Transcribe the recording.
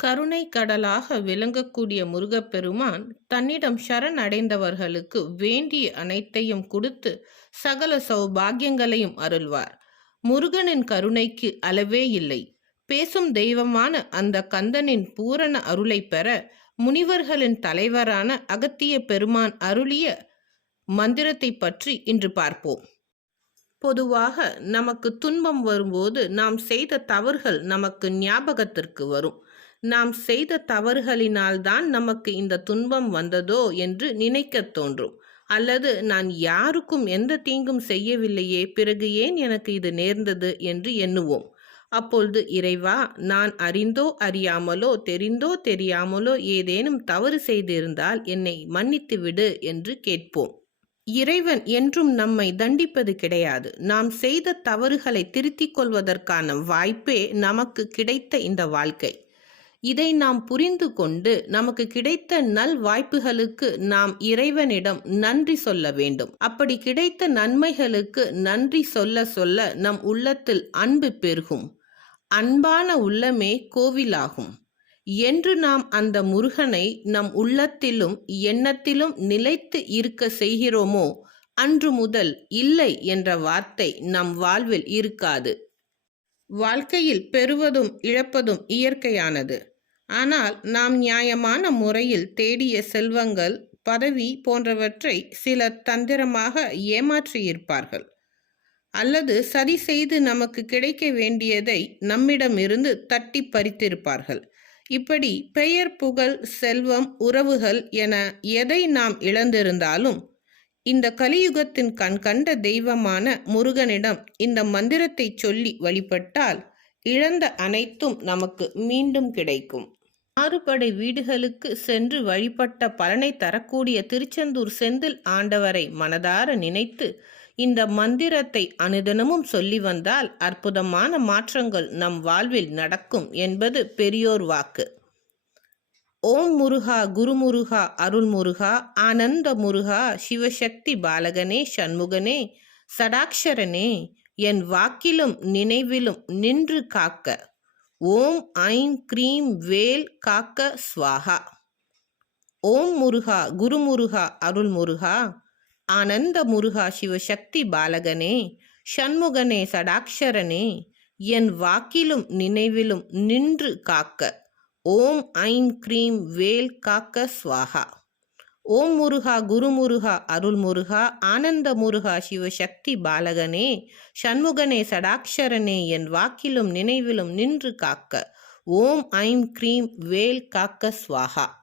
கருணை கடலாக விளங்கக்கூடிய முருகப்பெருமான் தன்னிடம் சரண் அடைந்தவர்களுக்கு வேண்டிய அனைத்தையும் கொடுத்து சகல சௌபாகியங்களையும் அருள்வார். முருகனின் கருணைக்கு அளவே இல்லை. பேசும் தெய்வமான அந்த கந்தனின் பூரண அருளை பெற முனிவர்களின் தலைவரான அகத்திய பெருமான் அருளிய மந்திரத்தை பற்றி இன்று பார்ப்போம். பொதுவாக நமக்கு துன்பம் வரும்போது நாம் செய்த தவறுகள் நமக்கு ஞாபகத்திற்கு வரும். நாம் செய்த தவறுகளினால்தான் நமக்கு இந்த துன்பம் வந்ததோ என்று நினைக்கத் தோன்றும். அல்லது நான் யாருக்கும் எந்த தீங்கும் செய்யவில்லையே பிறகு ஏன் எனக்கு இது நேர்ந்தது என்று எண்ணுவோம். அப்பொழுது இறைவா நான் அறிந்தோ அறியாமலோ தெரிந்தோ தெரியாமலோ ஏதேனும் தவறு செய்திருந்தால் என்னை மன்னித்து விடு என்று கேட்போம். இறைவன் என்றும் நம்மை தண்டிப்பது கிடையாது. நாம் செய்த தவறுகளை திருத்திக் கொள்வதற்கான வாய்ப்பே நமக்கு கிடைத்த இந்த வாழ்க்கை. இதை நாம் புரிந்து கொண்டு நமக்கு கிடைத்த நல் வாய்ப்புகளுக்கு நாம் இறைவனிடம் நன்றி சொல்ல வேண்டும். அப்படி கிடைத்த நன்மைகளுக்கு நன்றி சொல்ல சொல்ல நம் உள்ளத்தில் அன்பு பெருகும். அன்பான உள்ளமே கோவிலாகும். என்று நாம் அந்த முருகனை நம் உள்ளத்திலும் எண்ணத்திலும் நிலைத்து இருக்க செய்கிறோமோ? அன்று முதல் இல்லை என்ற வார்த்தை நம் வாழ்வில் இருக்காது. வாழ்க்கையில் பெறுவதும் இழப்பதும் இயற்கையானது. ஆனால் நாம் நியாயமான முறையில் தேடிய செல்வங்கள் பதவி போன்றவற்றை சிலர் தந்திரமாக ஏமாற்றியிருப்பார்கள். அல்லது சதி செய்து நமக்கு கிடைக்க வேண்டியதை நம்மிடமிருந்து தட்டி பறித்திருப்பார்கள். இப்படி பெயர் புகழ் செல்வம் உறவுகள் என எதை நாம் இழந்திருந்தாலும் இந்த கலியுகத்தின் கண் கண்ட தெய்வமான முருகனிடம் இந்த மந்திரத்தை சொல்லி வழிபட்டால் இழந்த அனைத்தும் நமக்கு மீண்டும் கிடைக்கும். ஆறுபடை வீடுகளுக்கு சென்று வழிபட்ட பலனை தரக்கூடிய திருச்செந்தூர் செந்தில் ஆண்டவரை மனதார நினைத்து இந்த மந்திரத்தை அனுதினமும் சொல்லி வந்தால் அற்புதமான மாற்றங்கள் நம் வாழ்வில் நடக்கும் என்பது பெரியோர் வாக்கு. ஓம் முருகா குருமுருகா அருள்முருகா ஆனந்த முருகா சிவசக்தி பாலகனே சண்முகனே சடாக்ஷரனே என் வாக்கிலும் நினைவிலும் நின்று காக்க. ஓம் ஐம் கிரீம் வேல் காக்க ஸ்வாகா ஓம் முருகா குருமுருகா அருள்முருகா ஆனந்த முருகா சிவசக்தி பாலகனே சண்முகனே சடாக்ஷரனே என் வாக்கிலும் நினைவிலும் நின்று காக்க. ஓம் ஐம் க்ரீம் வேல் காக்க ஸ்வாகா ஓம் முருகா குருமுருகா அருள்முருகா ஆனந்த முருகா சிவசக்தி பாலகனே சண்முகனே சடாக்ஷரனே என் வாக்கிலும் நினைவிலும் நின்று காக்க. ஓம் ஐம் க்ரீம் வேல் காக்க ஸ்வாகா